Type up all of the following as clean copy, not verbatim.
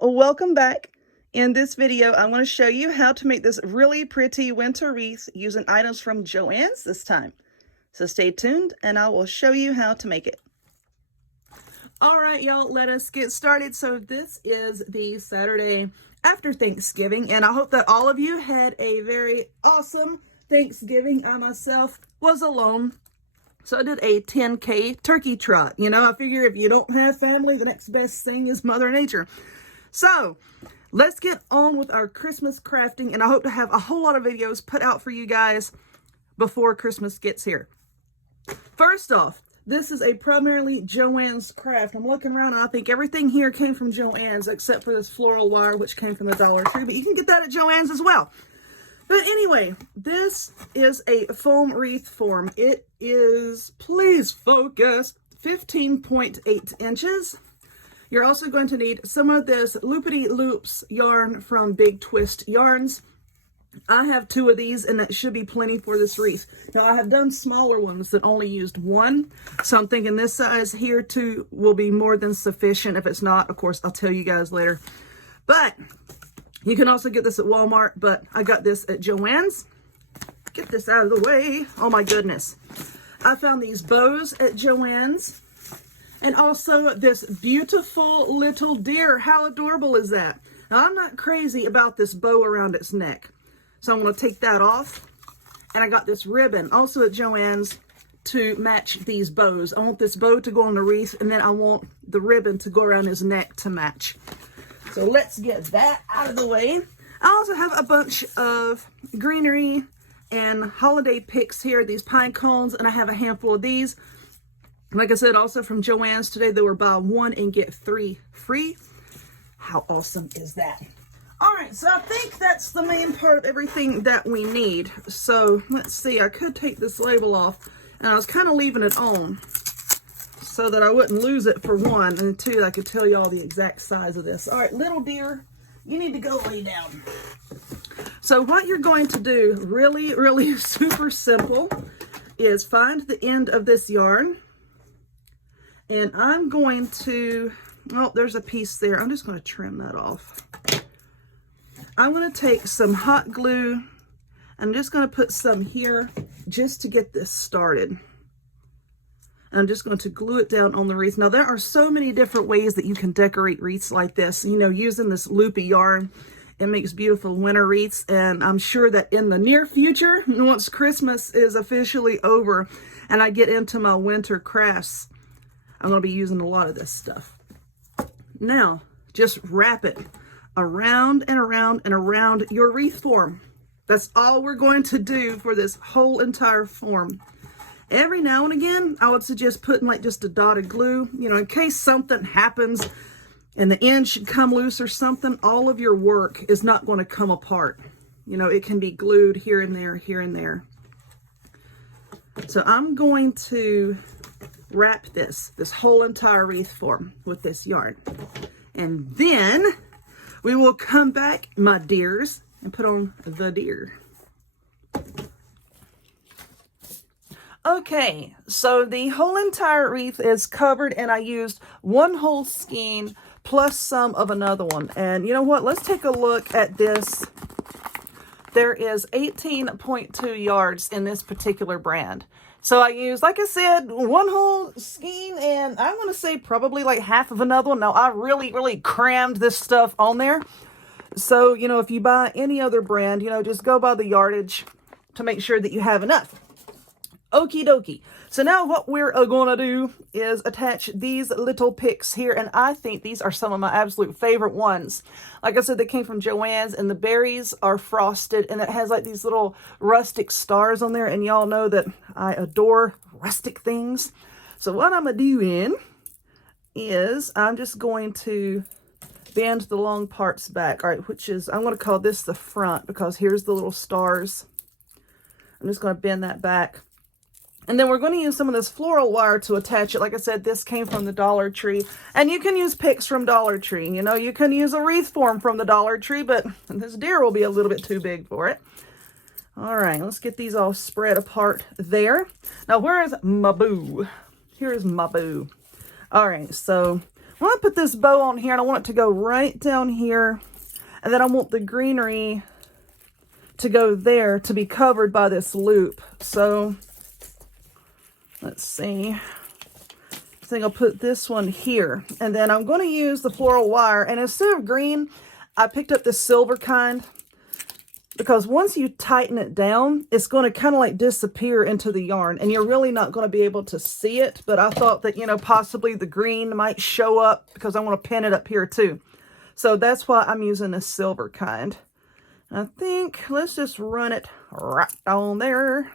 y'all, welcome back. In this video, I'm going to show you how to make this really pretty winter wreath using items from Joann's this time. So stay tuned and I will show you how to make it. All right, y'all, let us get started. So this is the Saturday after Thanksgiving, and I hope that all of you had a very awesome Thanksgiving. I myself was alone. So I did a 10K turkey trot. You know, I figure if you don't have family, the next best thing is Mother Nature. So let's get on with our Christmas crafting, and I hope to have a whole lot of videos put out for you guys before Christmas gets here. First off, this is a primarily Joann's craft. I'm looking around and I think everything here came from Joann's except for this floral wire, which came from the Dollar Tree, but you can get that at Joann's as well. But anyway, this is a foam wreath form. It is, please focus, 15.8 inches. You're also going to need some of this Loopy Loops yarn from Big Twist Yarns. I have 2 of these, and that should be plenty for this wreath. Now, I have done smaller ones that only used 1, so I'm thinking this size here too will be more than sufficient. If it's not, of course, I'll tell you guys later. But you can also get this at Walmart, but I got this at Joann's. Get this out of the way. Oh my goodness. I found these bows at Joann's. And also this beautiful little deer. How adorable is that? Now, I'm not crazy about this bow around its neck. So I'm going to take that off. And I got this ribbon also at Joann's to match these bows. I want this bow to go on the wreath, and then I want the ribbon to go around his neck to match. So let's get that out of the way. I also have a bunch of greenery and holiday picks here, these pine cones, and I have a handful of these. Like I said, also from Joann's today, they were buy 1 and get 3 free. How awesome is that? All right, so I think that's the main part of everything that we need. So let's see, I could take this label off, and I was kind of leaving it on so that I wouldn't lose it, for 1, and 2, I could tell you all the exact size of this. All right, little dear, you need to go lay down. So what you're going to do, really super simple, is find the end of this yarn. And I'm going to, oh, there's a piece there. I'm just going to trim that off. I'm going to take some hot glue. I'm just going to put some here just to get this started. And I'm just going to glue it down on the wreath. Now, there are so many different ways that you can decorate wreaths like this. You know, using this loopy yarn, it makes beautiful winter wreaths. And I'm sure that in the near future, once Christmas is officially over and I get into my winter crafts, I'm going to be using a lot of this stuff. Now, just wrap it around and around and around your wreath form. That's all we're going to do for this whole entire form. Every now and again, I would suggest putting like just a dot of glue, you know, in case something happens and the end should come loose or something. All of your work is not going to come apart. You know, it can be glued here and there, here and there. So I'm going to wrap this whole entire wreath form with this yarn. And then we will come back, my dears, and put on the deer. Okay, so the whole entire wreath is covered, and I used 1 whole skein plus some of another one. And you know what? Let's take a look at this. There is 18.2 yards in this particular brand. So I used, like I said, 1 whole skein, and I want to say probably like half of another one. Now, I really crammed this stuff on there. So, you know, if you buy any other brand, you know, just go by the yardage to make sure that you have enough. Okie dokie. So now what we're going to do is attach these little picks here, and I think these are some of my absolute favorite ones. Like I said, they came from Joann's, and the berries are frosted, and it has like these little rustic stars on there, and y'all know that I adore rustic things. So what I'm doing is I'm just going to bend the long parts back, all right, which is, I'm going to call this the front because here's the little stars. I'm just going to bend that back. And then we're going to use some of this floral wire to attach it. Like I said, this came from the Dollar Tree. And you can use picks from Dollar Tree. You know, you can use a wreath form from the Dollar Tree, but this deer will be a little bit too big for it. All right, let's get these all spread apart there. Now, where is my boo? Here is my boo. All right, so I want to put this bow on here, and I want it to go right down here. And then I want the greenery to go there to be covered by this loop. So let's see. I think I'll put this one here. And then I'm going to use the floral wire. And instead of green, I picked up this silver kind. Because once you tighten it down, it's going to kind of like disappear into the yarn. And you're really not going to be able to see it. But I thought that, you know, possibly the green might show up because I want to pin it up here too. So that's why I'm using this silver kind. I think, let's just run it right on there.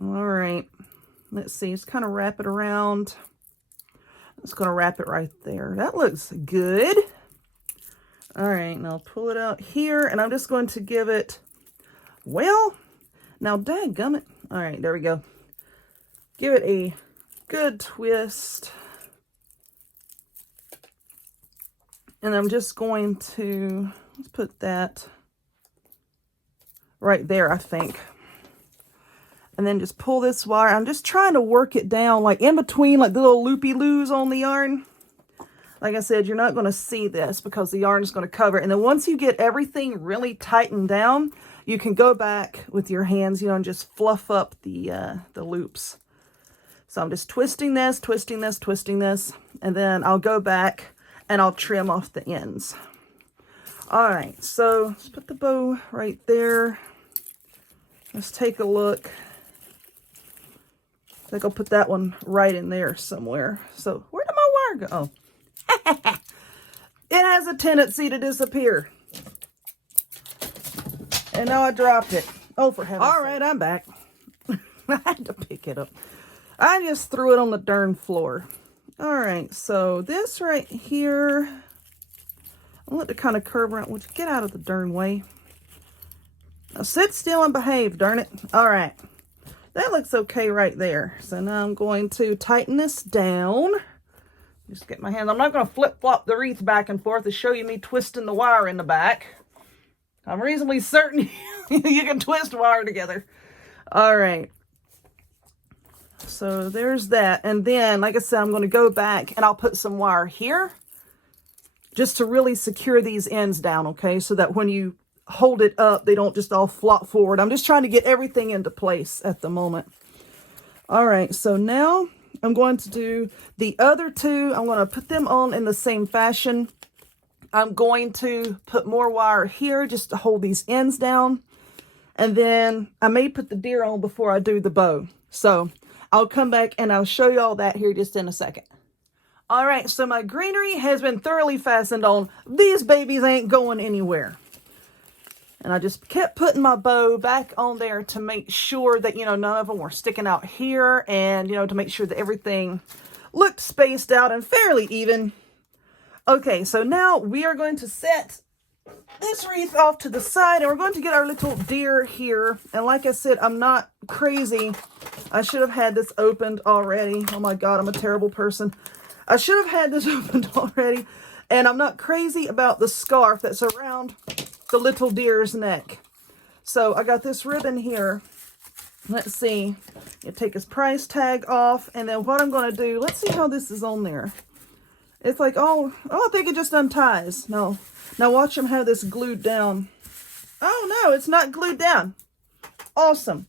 All right. Let's see, just kind of wrap it around. I'm just going to wrap it right there. That looks good. All right, now pull it out here, and I'm just going to give it, well, now dadgummit. All right, there we go. Give it a good twist. And I'm just going to, let's put that right there, I think. And then just pull this wire. I'm just trying to work it down, like in between, like the little loopy-loos on the yarn. Like I said, you're not going to see this because the yarn is going to cover it. And then once you get everything really tightened down, you can go back with your hands, you know, and just fluff up the loops. So I'm just twisting this, twisting this, twisting this. And then I'll go back and I'll trim off the ends. All right, so let's put the bow right there. Let's take a look. I think I'll put that one right in there somewhere. So where did my wire go? Oh, it has a tendency to disappear. And now I dropped it. Oh, for heaven's sake. All right, I'm back. I had to pick it up. I just threw it on the darn floor. All right, so this right here, I want it to kind of curve around. Would you get out of the darn way? Now sit still and behave, darn it. All right, that looks okay right there. So now I'm going to tighten this down. Just get my hands. I'm not going to flip-flop the wreath back and forth to show you me twisting the wire in the back. I'm reasonably certain you can twist wire together. All right. So there's that. And then, like I said, I'm going to go back and I'll put some wire here just to really secure these ends down, okay? So that when you hold it up, they don't just all flop forward. I'm just trying to get everything into place at the moment. All right, so now I'm going to do the other two. I'm going to put them on in the same fashion. I'm going to put more wire here just to hold these ends down. And then I may put the deer on before I do the bow. So I'll come back and I'll show you all that here just in a second. All right, so my greenery has been thoroughly fastened on. These babies ain't going anywhere. And I just kept putting my bow back on there to make sure that, you know, none of them were sticking out here. And, you know, to make sure that everything looked spaced out and fairly even. Okay, so now we are going to set this wreath off to the side. And we're going to get our little deer here. And like I said, I'm not crazy. I should have had this opened already. Oh my God, I'm a terrible person. I should have had this opened already. And I'm not crazy about the scarf that's around the little deer's neck. So I got this ribbon here. Let's see. You take his price tag off. And then what I'm going to do, let's see how this is on there. It's like, oh, I think it just unties. No. Now watch him have this glued down. Oh no, it's not glued down. Awesome.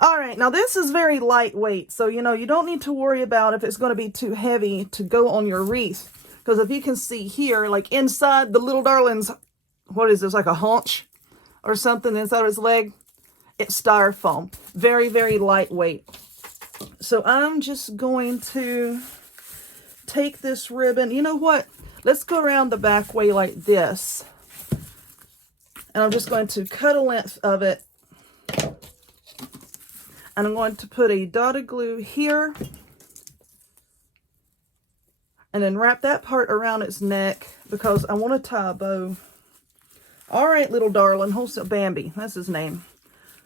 All right, now this is very lightweight. So, you know, you don't need to worry about if it's going to be too heavy to go on your wreath. Because if you can see here, like inside the little darling's, what is this, like a haunch or something inside of his leg? It's styrofoam. Very, very lightweight. So I'm just going to take this ribbon. You know what? Let's go around the back way like this. And I'm just going to cut a length of it. And I'm going to put a dot of glue here. And then wrap that part around its neck because I want to tie a bow. All right, little darling. Hold still. Bambi. That's his name.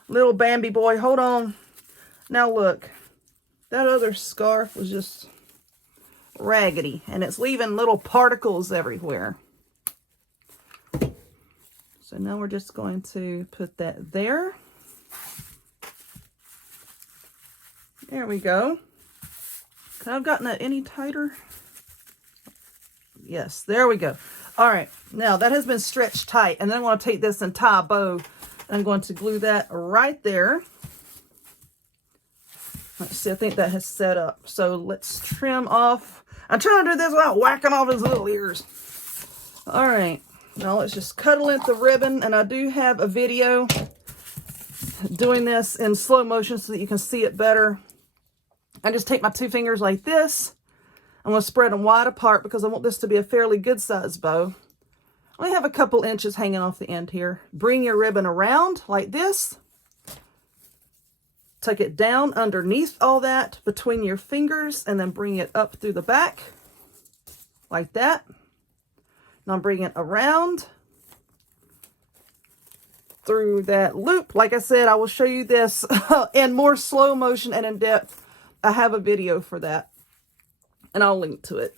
Little Bambi boy. Hold on. Now look. That other scarf was just raggedy. And it's leaving little particles everywhere. So now we're just going to put that there. There we go. Could I have gotten that any tighter? Yes, there we go. All right, now that has been stretched tight, and then I'm going to take this and tie a bow. I'm going to glue that right there. Let's see, I think that has set up. So let's trim off. I'm trying to do this without whacking off his little ears. All right, now let's just cut a length of ribbon, and I do have a video doing this in slow motion so that you can see it better. I just take my 2 fingers like this. I'm going to spread them wide apart because I want this to be a fairly good sized bow. I only have a couple inches hanging off the end here. Bring your ribbon around like this. Tuck it down underneath all that between your fingers, and then bring it up through the back like that. Now bring it around through that loop. Like I said, I will show you this in more slow motion and in depth. I have a video for that, and I'll link to it.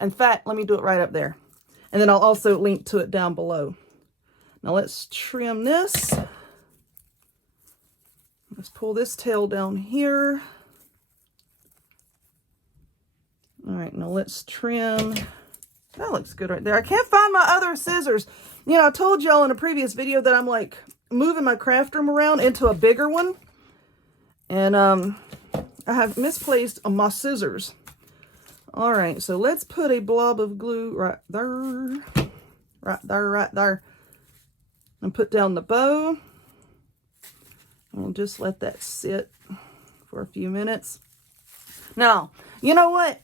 In fact, let me do it right up there. And then I'll also link to it down below. Now let's trim this. Let's pull this tail down here. All right, now let's trim. That looks good right there. I can't find my other scissors. You know, I told y'all in a previous video that I'm like moving my craft room around into a bigger one. And I have misplaced my scissors. All right, so let's put a blob of glue right there. Right there, right there. And put down the bow. We'll just let that sit for a few minutes. Now, you know what?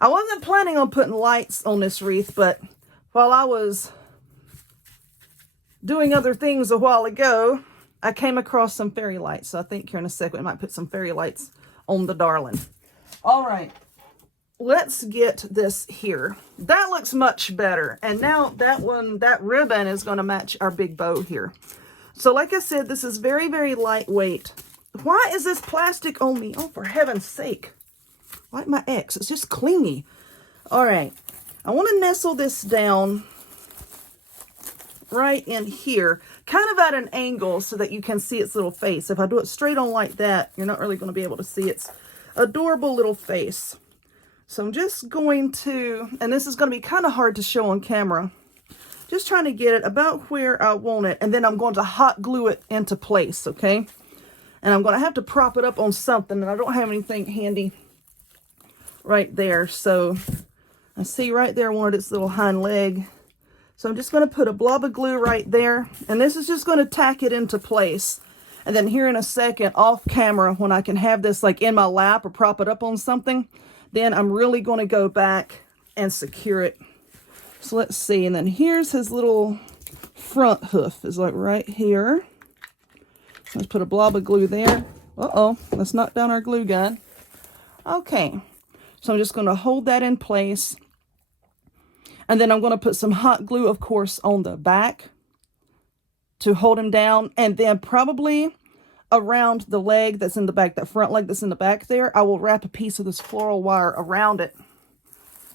I wasn't planning on putting lights on this wreath, but while I was doing other things a while ago, I came across some fairy lights. So I think here in a second, I might put some fairy lights on the darling. All right, let's get this here. That looks much better. And now that ribbon is going to match our big bow here. So like I said, this is very, very lightweight. Why is this plastic on me? Oh, for heaven's sake. Like my ex, it's just clingy. All right, I want to nestle this down right in here, kind of at an angle so that you can see its little face. If I do it straight on like that, you're not really going to be able to see its adorable little face. So I'm just going to, and this is going to be kind of hard to show on camera, just trying to get it about where I want it, and then I'm going to hot glue it into place, okay? And I'm going to have to prop it up on something, and I don't have anything handy right there. So I see right there I wanted its little hind leg. So I'm just going to put a blob of glue right there, and this is just going to tack it into place. And then here in a second, off camera, when I can have this like in my lap or prop it up on something, then I'm really going to go back and secure it. So let's see, and then here's his little front hoof, is like right here. Let's put a blob of glue there. Uh-oh, let's knock down our glue gun. Okay, so I'm just going to hold that in place. And then I'm going to put some hot glue, of course, on the back to hold him down. And then probably around the leg that's in the back, that front leg that's in the back there, I will wrap a piece of this floral wire around it,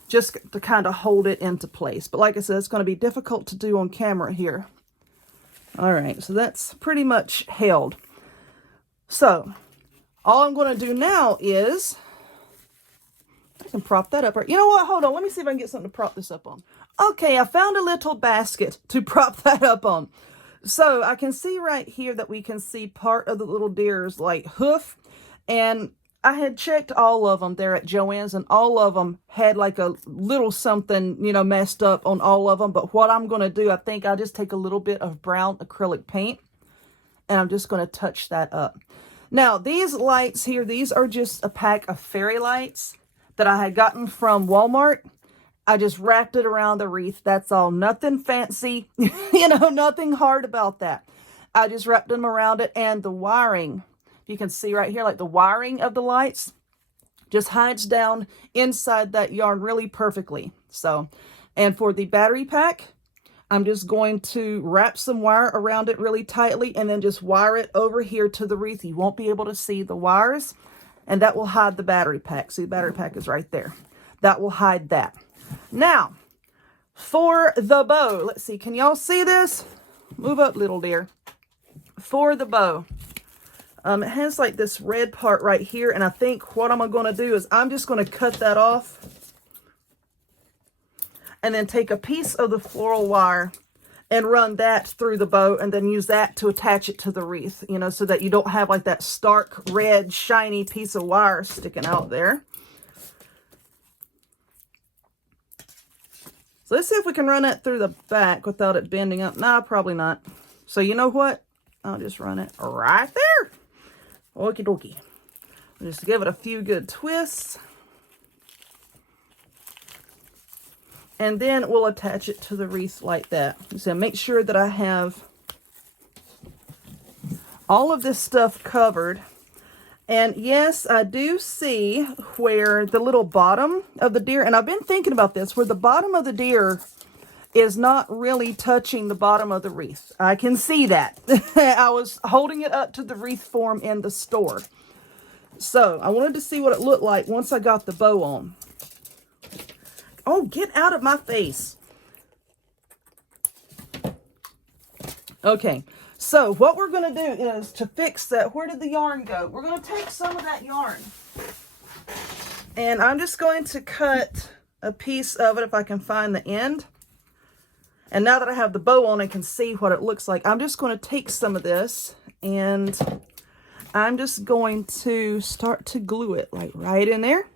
just to kind of hold it into place. But like I said, it's going to be difficult to do on camera here. All right, so that's pretty much held. So all I'm going to do now is, I can prop that up. You know what? Hold on. Let me see if I can get something to prop this up on. Okay, I found a little basket to prop that up on. So I can see right here that we can see part of the little deer's like hoof. And I had checked all of them there at Joanne's, and all of them had like a little something, you know, messed up on all of them. But what I'm going to do, I think I'll just take a little bit of brown acrylic paint, and I'm just going to touch that up. Now, these lights here, these are just a pack of fairy lights that I had gotten from Walmart. I just wrapped it around the wreath. That's all. Nothing fancy, you know, nothing hard about that. I just wrapped them around it, and the wiring, you can see right here, like the wiring of the lights just hides down inside that yarn really perfectly. So, and for the battery pack, I'm just going to wrap some wire around it really tightly and then just wire it over here to the wreath. You won't be able to see the wires, and that will hide the battery pack. See, the battery pack is right there. That will hide that. Now, for the bow, let's see, can y'all see this? Move up, little dear. For the bow, it has like this red part right here, and I think what I'm going to do is I'm just going to cut that off. and then take a piece of the floral wire and run that through the bow, and then use that to attach it to the wreath, you know, so that you don't have like that stark red shiny piece of wire sticking out there. So let's see if we can run it through the back without it bending up. Nah, probably not. So you know what? I'll just run it right there. Okie dokie. Just give it a few good twists. And then we'll attach it to the wreath like that. So make sure that I have all of this stuff covered. And yes, I do see where the little bottom of the deer, and I've been thinking about this, where the bottom of the deer is not really touching the bottom of the wreath. I can see that. I was holding it up to the wreath form in the store. So I wanted to see what it looked like once I got the bow on. Oh, get out of my face. Okay, so what we're going to do is to fix that. Where did the yarn go? We're going to take some of that yarn. And I'm just going to cut a piece of it if I can find the end. And now that I have the bow on, I can see what it looks like. I'm just going to take some of this and I'm just going to start to glue it like right in there.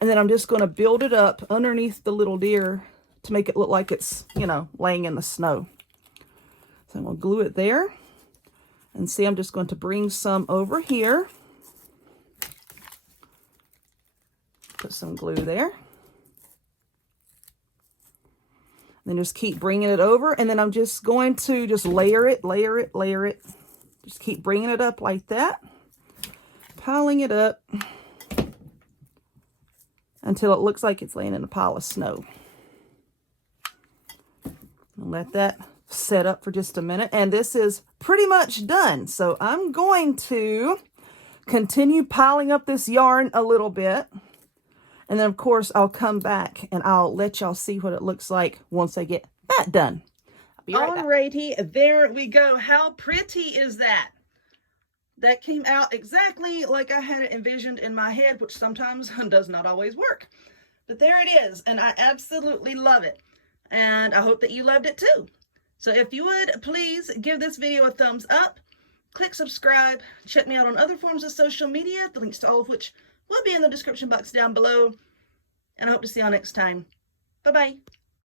And then I'm just going to build it up underneath the little deer to make it look like it's, you know, laying in the snow. So I'm going to glue it there. And see, I'm just going to bring some over here. Put some glue there. Then just keep bringing it over. And then I'm just going to just layer it, layer it, layer it. Just keep bringing it up like that. Piling it up until it looks like it's laying in a pile of snow. I'll let that set up for just a minute. And this is pretty much done. So I'm going to continue piling up this yarn a little bit. And then, of course, I'll come back and I'll let y'all see what it looks like once I get that done. I'll be right back. Alrighty, there we go. How pretty is that? That came out exactly like I had it envisioned in my head, which sometimes does not always work. But there it is, and I absolutely love it. And I hope that you loved it too. So if you would, please give this video a thumbs up, click subscribe, check me out on other forms of social media, the links to all of which will be in the description box down below. And I hope to see y'all next time. Bye-bye.